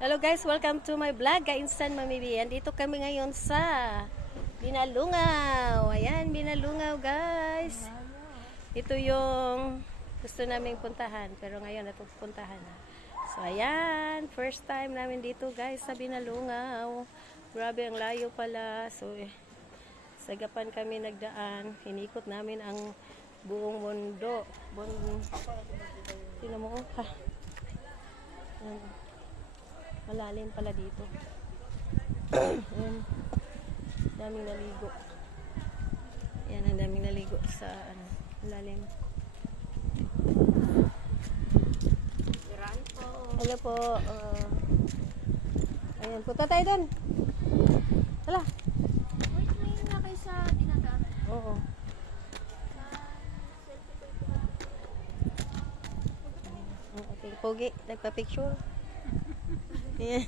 Hello guys, welcome to my vlog, Kainsan Mami B. Andito kami ngayon sa Binalungaw. Ayan, Binalungaw guys. Ito yung gusto naming puntahan, pero ngayon natupuntahan na. So ayan, first time namin dito guys sa Binalungaw. Grabe ang layo pala. So sagapan kami nagdaan. Inikot namin ang buong mundo. Tingnan mo ha. Malalim pala dito. Ayan. Daming naligo. Ayan, ang daming naligo sa malalim. Hello po. Ayan, punta tayo doon. Hala. Wait, may nga kayo sa dinadaanan. Oo. Okay, pogi. Nagpa-picture. Ayan.